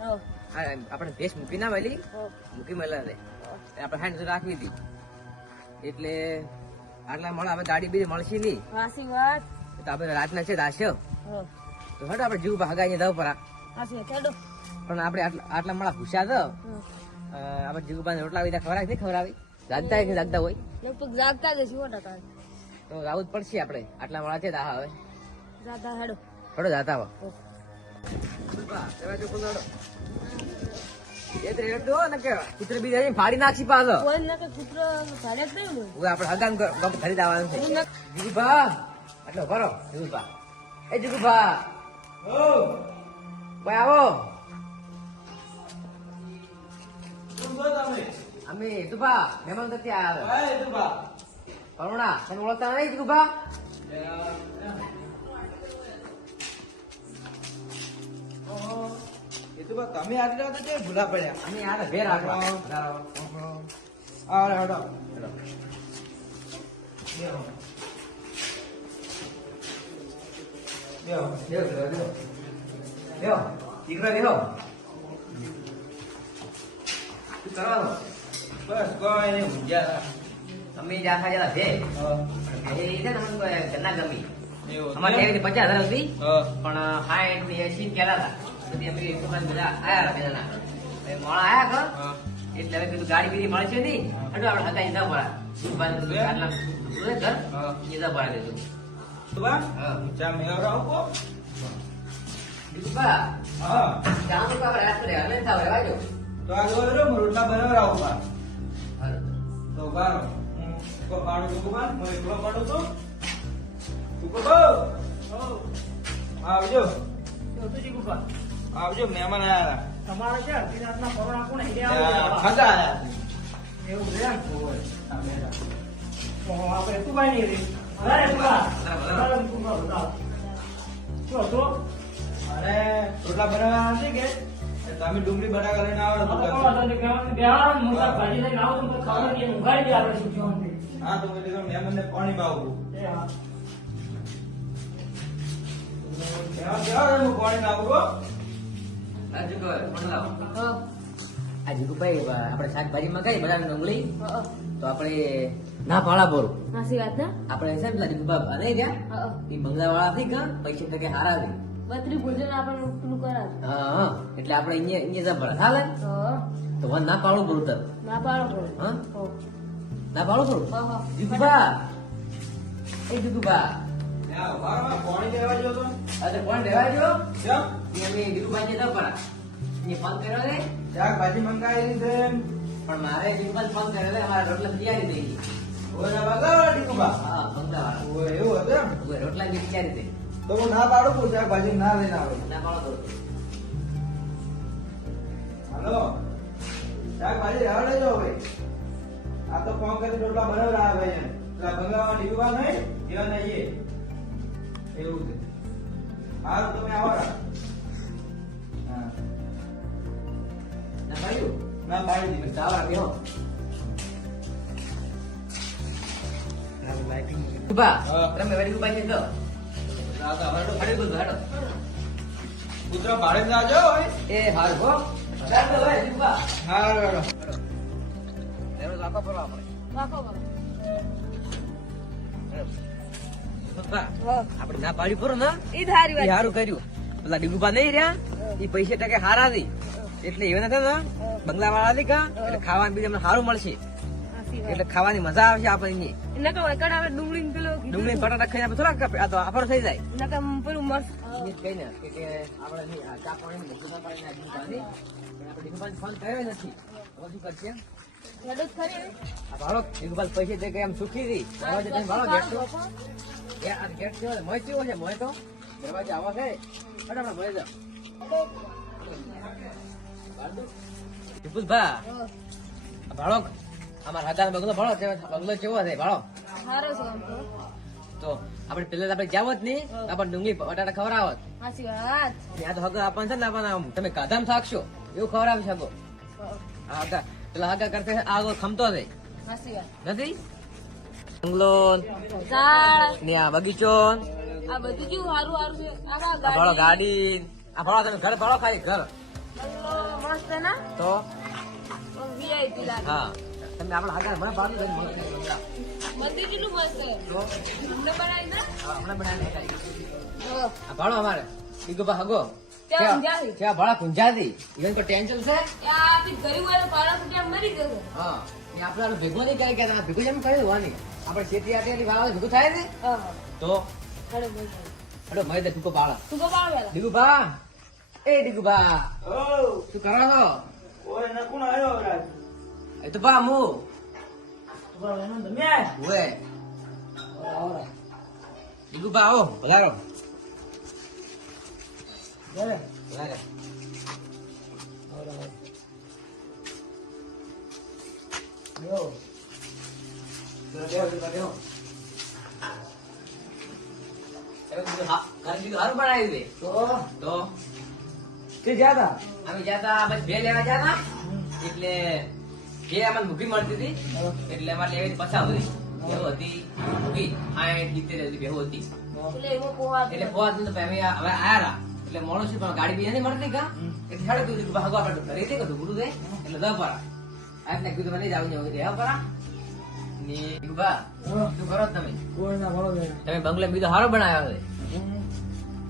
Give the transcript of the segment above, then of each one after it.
હો. આપણે ભેસ મૂકી ના વેલી મૂકી મળે રે આપણે હાંડ રાખવી હતી એટલે આટલા મળે હવે ગાડી બીજી મળશે નહીં. વાસી વાત. તો આપણે રાતના છે દાસ્યો. તો હટ આપણે જીવ ભાગા અહીંયા દઉં પરા. પણ આપણે આટલા મળા ભૂસા હમ. આપણે જીવ પાસે રોટલા વિધા ખવડાવી નહીં ખવડાવી? જાગતા કે જાગતા હોય? લગભગ જાગતા જ ટકા તો આવું જ પડશે આપણે. આટલા મળા છે દાહા હવે હેડો. થોડો જાતા હો. દો કૂતરે બી ફાડી નાખી પાછો કૂતરો આપણે હગામ ખરીદ આવવાનું છે જીગુભા એ જીગુભા ભાઈ આવો અમે હેતુભા મહેમાન થતી આવ્યા કરુણા તમે ઓળખતા નહીં જીગુભા તો બા તમે આટલા તો તે ભૂલા પડ્યા અમે યાર ભેર રાખવા આ હેડો દીકરા બેહો. કરવાનું? બસ કોઈ નહીં અમે જ આખા જરા. હા. એ છે ને ઘરના ગમી. અમારે હતું? રીતે પચાસ હજાર હતી. પણ સાઠ ને એસી કેલા હતા. બધી અમે એક બધા આયા હતા બેના મોડા આયા કર એટલે હવે કીધું ગાડી બીજી મળશે નહીં. હટો આપણે હતા ઈદા પડા દુકાન બે? આટલા ઉભરે ઘર. હા. ઈદા દીધું તો બા હા. ચા મેળવ આવો બીજું બા હા. કામ તો આપણે રાત પડે હવે થાવ રહેવા દો તો આ જો રે રોટલા બનાવરાવો બા. તો બારો કો પાડું તો હું એકલો પાડું તો આવજો આવજો મહેમાન આયા તમારે છે કોરોના કોણ આયા એવું તો આપણે નહીં. અરે. અરે બતાવો. શું હતું? અને રોટલા બનાવવાના નથી કે તમે ડુંગળી બટાકા લઈને આવો ને. હા તો મેં મહેમાનને પાણી પાવું હા. જીગુભાઈ આપણે શાકભાજી મંગાવી બધા ડુંગળી. તો આપણે ના પાળા બોરું વાસી વાત ના આપણે છે પેલા ગયા? એ બંગલા વાળા થી કા પૈસા ટકે હારા છે બત્રી ભોજન આપણને પેલું કરાવે. હા હા. એટલે આપણે અહીંયા અહીંયા જ ભરા હાલે? તો વન ના પાડું બોલું તર. ના પાડું હા? ના પાડું બોલું હો હો. જીગુભા એ જીગુભા પાણી લેવા તો? અરે કોણ લેવા જો કેમ? એ અમે ને ફોન કર્યો ને? શાકભાજી મંગાવી છે પણ મારે જીગુભાઈ ફોન કર્યો ને અમારા રોટલા તૈયારી થઈ ગઈ. ઓય હા ઓય એવું હતું ઓય, રોટલા તૈયારી થઈ તો હું ના પાડું છું શાકભાજી ના લઈને આવે. ના પાડો બોલું હાલો. શાકભાજી રહેવા લેજો હવે. આ તો ફોન કરી રોટલા બનાવરા આવે એમ પેલા બંગલામાં ટીકુબા નહીં એવા નહીં. એવું છે. હારું તમે આવો. હા. ના પાડ્યું ના પાડી દીધી ચાવડા બેહો. ઊભા. તમે વળી ઊભા છે તો. હાડો બોલ હાડો. કૂતરા ભાડે ના જાઓ એ હાર હો. હાડો ભાઈ ઊભા. હારું હેડો. એનો આપણે હો. ના પાડી પરો ને? એ ધારી હારું કર્યું. પેલા ડીગુબા નહીં રહ્યા એ પૈસા ટકે હારા નહીં. એટલે એવા હતા ને બંગલા વાળા નહીં કા? એટલે ખાવાનું બીજું સારું મળશે. એટલે ખાવાની મજા આવશે આપણને કે ડુંગળી બટાટા ખાઈને આપણે થોડાક આ તો આફર થઈ જાય. પેલું મસ્ત કઈ કે કે આપણે ને દીકુભાઈને ફોન કર્યો નથી. શું કરશે? ભાડો દીકુભાઈ પૈસે દે કે એમ સુખી હતી દરવાજે તમે ભાડો ગેટ તો એ આ ગેટ છે મોય કેવો છે મોય તો? દરવાજે આવા છે. ફટાફટ મોય જાઓ. દીપુભા ભાડો અમારા હાથા બગલો ભાડો બગલો કેવો છે ભાડો? સારો છે આમ તો તો આપણે પેલા આપણે જાવ જ નહીં આપણે ડુંગળી બટાટા ખવડાવત. સાચી વાત. ત્યાં તો હગા આપણને છે ને આપણને તમે ગાધામ થાકશો એવું ખવડાવી શકો. હો. આ હગા પેલા હગા કરતે આગો ખમતો છે નથી બંગલો ને આ બગીચો આ બધું કેવું સારું સારું છે આ આ ભાડો ગાડી આ ભાડો તમે ઘર ભાડો ખાલી ઘર મસ્ત ના તો વીઆઈપી લાગે હા તમે આપણે આગળ મને. મંદિર કેટલું મસ્ત બનાવી ના હમણાં ભાડો અમારે બીજો બા હગો ત્યાં ભાડા કુંજાથી ઈવન કોઈ ટેન્શન છે? તો હા. એ આપણે ભેગું નહીં કરે કે ભેગું જેમ કર્યું હોવાની. આપણે શેતી આટલી ભાવ ભેગું થાય ને? તો? ખડે મય દે ટૂંકો પાડા ટૂંકો કો ડીગુ બા એ ડીગુ બા શું કરો છો? ઓય નકુણ આવ્યો રાજ એ તો બા મુ તમે ઓએ ડીગુ બા આવો પધારો. બસ બે લેવા ગયા તા એટલે બે અમને મળતી હતી એટલે અમારે લેવી હતી હતી બેહો હતી મૂકી સાઠ સિત્તેર હતી બેહો હતી એટલે પોવા એટલે પોવા હવે આયા એટલે મોડું છે પણ ગાડી બીજા નહીં મળતી કા? એટલે સાડે કીધું કે ભાગો આપણે ઘરે તે કીધું ગુરુ દે એટલે દસ પરા. આ કીધું મને જાવ જવું રહેવા પરા. ને ગુબા શું કરો તમે? તમે બંગલે બીજો સારો બનાવ્યો છે.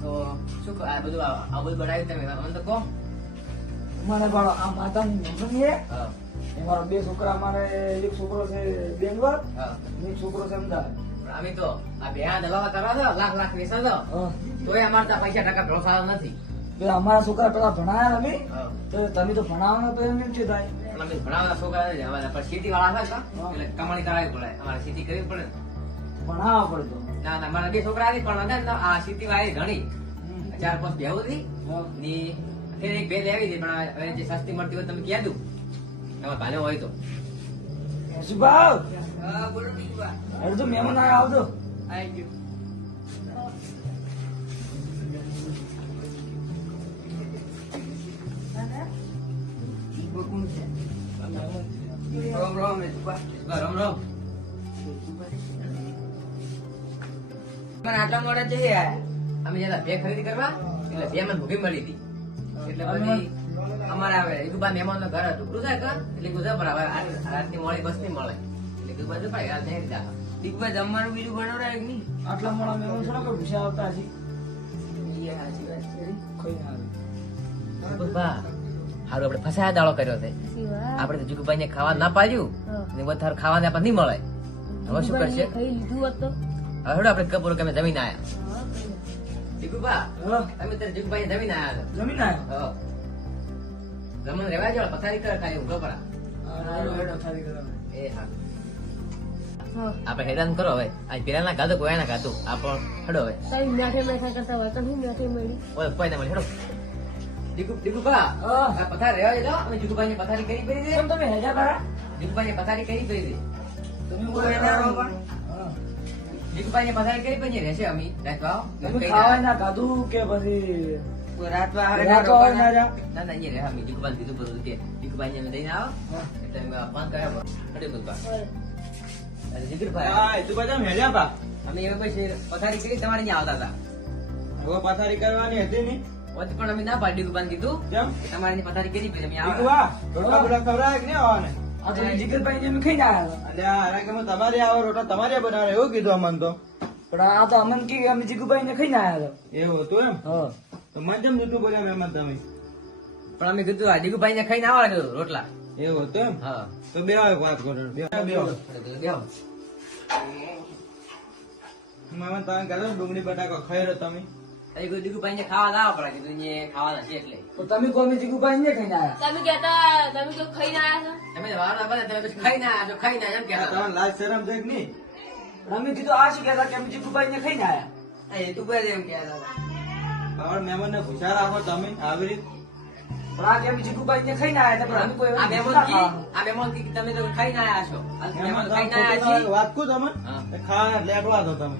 તો શું આ બધું આ બધું બનાવ્યું તમે? મને તો કહો. મારે બાળો આ માતાની નોંધણી છે. હા. બે છોકરા અમારે એક છોકરો છે બેંગલોર એક છોકરો છે અમદાવાદ. અમે તો આ બે દવા કરવા દો લાખ લાખ વેચા દો. તોય અમારે ત્યાં પૈસા ટકા ભરોસા નથી. તો અમારા છોકરા પેલા ભણાયા અમે તો તમે તો ભણાવવાના તો એમ એમ થાય અમે ભણાવવા છોકરા અમારે પણ સિટી વાળા છે એટલે કમાણી કરાવી પડે અમારે સિટી કરવી પડે. ભણાવવા પડતો ના ના અમારા બે છોકરા હતી પણ હતા તો આ સિટી વાળી ઘણી. ચાર પાંચ બે હતી. ને ફેર એક બે લેવી હતી પણ હવે જે સસ્તી મળતી હોય તમે કહી દઉં તમારે ભાલે હોય તો. સુભાવ હા બોલો બીજું અરે તો મહેમાન આવજો. આઈ ગયું. રામ રામ રીતુબા. રીતુબા, રામ રામ. આટલા મોડા જઈ. અમે જરા બે ખરીદી કરવા એટલે બે મને ભૂખી મળી હતી. એટલે પછી અમારે આવે રીતુબા મહેમાનનું ઘર હતું. ગુજરાત કર એટલે ગુજરાત પર આવે. રાતની મોડી બસ નહીં મળે. એટલે રીતુબા જો ભાઈ હાલ નહીં જા જમવાનું બીજું બનાવડાય કે નહીં? આટલા મોડા મહેમાન શું કોઈ ભૂસા આવતા હજી એ હાજી વાત કરી કોઈ ના આવે. હારું આપણે ફસાયા દાડો કર્યો છે. આપણે તો જુગુભાઈ ને ખાવા ના પાડ્યું. ને વધારે ખાવાને આપણને નહીં મળે. હવે શું કરશે? ખાઈ લીધું હોત તો. હવે હેડો આપણે કપૂર કે જમીન આયા. જીગુબા અમે તારે જીગુભાઈ જમીન આયા જમીન આવ્યો જમણ રેવા જો પથારી કરે ખાલી ઊંઘો પરા. હા, હેડો, હેડો, થાળી કરાવે. એ હા. આપણે હેરાન કરો હવે. આજ પેલા ના ગાધું કોઈ ના ગાધું આપણ હેડો હવે. મેઠે મેઠા કરતા હોય તો મેઠે મળી? ઓય કોઈ ના મળે. હેડો. પથારી રહેવા દેજો અમે જીગુભાઈ પથારી કરી કરી દે. તમે હેજા પથારી કરી તમે પથારી કરી પછી રહેશે અમે. ના. ખાધું કે પછી પથારી કરી તમારે આવતા હતા. પથારી કરવાની હતી નહીં. વચ્ચે પણ અમે ના પાડી જીગુભાઈ કીધું. કેમ? તમારે અહીંયા પથારી કેરી પછી અમે આવ્યા રોટલા બોટલા ખવડાવે કે નહીં આવવાને હતા. તમારે આવો રોટલા તમારે બનાવે એવું કીધું અમન તો. પણ આ તો અમન કે અમે જીગુભાઈ ને ખાઈને આવ્યા એવું હતું એમ? હ. તો મને કેમ જૂઠું બોલ્યા મહેમાન તમે? પણ અમે કીધું આ જીગુભાઈ ને ખાઈને આવવા કીધું રોટલા. એવું હતું એમ? હા. તો બે વાત કરો બે બે. મહેમાન તમે કહો ડુંગળી બટાકા ખાઈ રહ્યો તમે. અહીં કોઈ જીગુભાઈ ને ખાવા લાવવા પડે કીધું અહીંયા ખાવાના છે એટલે. તો તમે ને ખાઈને આવ્યા. તમે કહેતા તમે તો ખાઈને આવ્યા છો? તમે તો વાર ના બને તમે ખાઈને આવ્યા છો ખાઈને આવ્યા એમ કહેતા. હતા. લાજ શરમ છે નહીં? પણ કીધું આ શું કહેતા કે અમે જીગુભાઈ ને ખાઈને આવ્યા? એ તું એમ કહેતા. બાવળ મહેમાન ને ભૂસા રાખો તમે આવી રીત. પણ આ કે જીગુભાઈ ને ખાઈને આવ્યા પણ અમે કોઈ આ મહેમાન ના કી- આ મહેમાન કી તમે તો ખાઈને આયા છો? મહેમાન વાત કો તમે. ખાવા ખાવાના લેટવા દો તમે.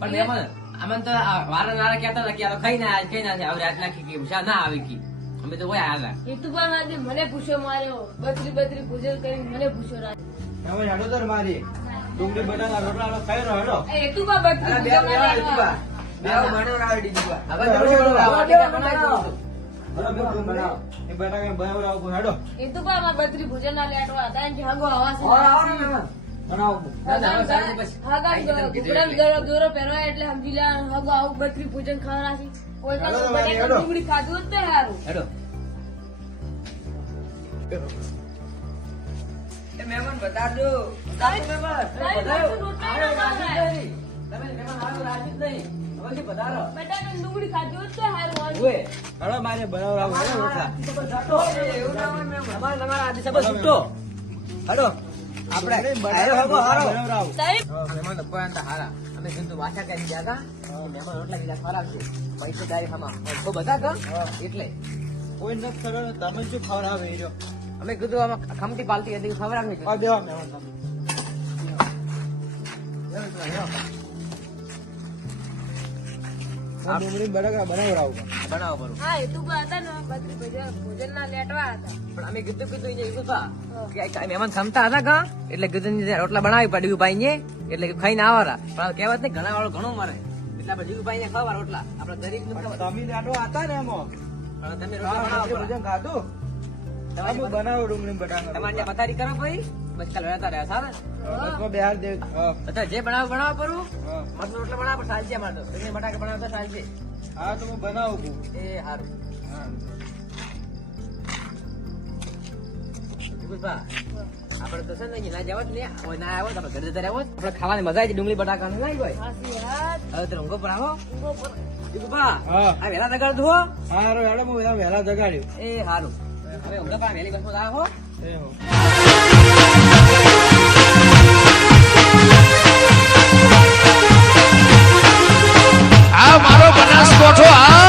પણ મહેમાન અમે તો વારા નારા કહેતા હતા કે આ ખાઈ ના ખાઈ ના. હવે રાતના કી- કી ઉષા ના આવી કી અમે તો કોઈ આવ્યા. હતા પણ આજે મને પૂછો માર્યો. બત્રી બત્રી પૂજન કરી મને પૂછો રાત હવે હેડો તર મારી. ડુંગળી બટાકા રોટલા હાલો ખાઈ રહ્યો હેડો. એ તું પણ બત્રી પૂજન હવે તમે શું કરો? હવે આ બેહો, વાટીકા બેહો. બનાવો. છું. બરાબર ડુંગળી એ બટાકા બનાવરાવું હેડો. એ તો બા બત્રી ભોજન ના લેટવા હતા એમ કે મહેમાન બનાવો ના, ના, હવે સાંજે પછી. હગા આઈ જતા કીધું ઘૂઘરા એટલે. ગરમ દોરો પહેરવા એટલે સમજી લે હગો આવું બત્રી ભોજન ખાવડાશી કોઈ હાલો તો કામ વારી, બટેકા હેડો. ડુંગળી ખાધું જ તે હારું. હેડો. એ મહેમાન બતાડજો બતાડજો મહેમાન. તારી પાસે રોટલા ના ખાવાય. તમે મહેમાન આવ્યો રાજી જ નહીં. હવે કે પધારો બટાકા ને ડુંગળી ખાધું જ તે હારું હોય. ઉએ. હેડો મારે બનાવરાવું ના આપણે આયો હગો હારો. બનાવરાવું મહેમાન અપવાન તા હારા. અમે કીધું વાછા કરી ગયા તા મહેમાન રોટલા બીજા ખરાબ છે પૈસે દારી હમા તો બધા કા? એટલે. કોઈ નથી ખરો તમે શું ખવડાવે અમે કીધું આમાં ખમટી પાલતી હતી ખબર રાખી દેવા મહેમાન તમે આ ડુંગળી બટાકા બનાવરાવું બનાવો બરો હા એ તો હતા ને બત્રી ભોજન ભોજન ના લેટવા હતા. પણ અમે કીધું કીધું એને કીધું તા મહેમાન ખમતા હતા કા એટલે કીધું રોટલા બનાવી પડ્યું ભાઈ ને એટલે ખાઈને આવારા પણ હવે કહેવત ને ઘણા વાળો ઘણો મારે. એટલે આપણે જીવ ને ખાવા રોટલા. આપણે ગરીબનું તમે લાડો હતા ને એમાં. પણ તમે રોટલા બનાવો ખાધું. તમારી તમે બનાવો ડુંગળી બટાકા તમારે ત્યાં પથારી કરો ભાઈ બસ કાલ રહેતા રહ્યા સારા બેહાર દે જે બનાવો બનાવો પરું હા. મત રોટલા બનાવો પણ સાલજે અમારે તો ડુંગળી બટાકા બનાવતા સાલજે હા તો હું બનાવું એ સારું હા. તો છે ને અહીંયા ના જવા જ ના. આવો તો આપણે ઘરે જતા રહેવો જ. ખાવાની મજા આવી ડુંગળી બટાકા નહીં હોય હવે તો ઊંઘો પર આવો. આ વેલા જગાડતું હો. હારું હેડો હું બધા જગાડ્યું. એ સારું હવે ઊંઘો પર વહેલી બસમાં આવો એ હો. મારો બનાસકોઠો આ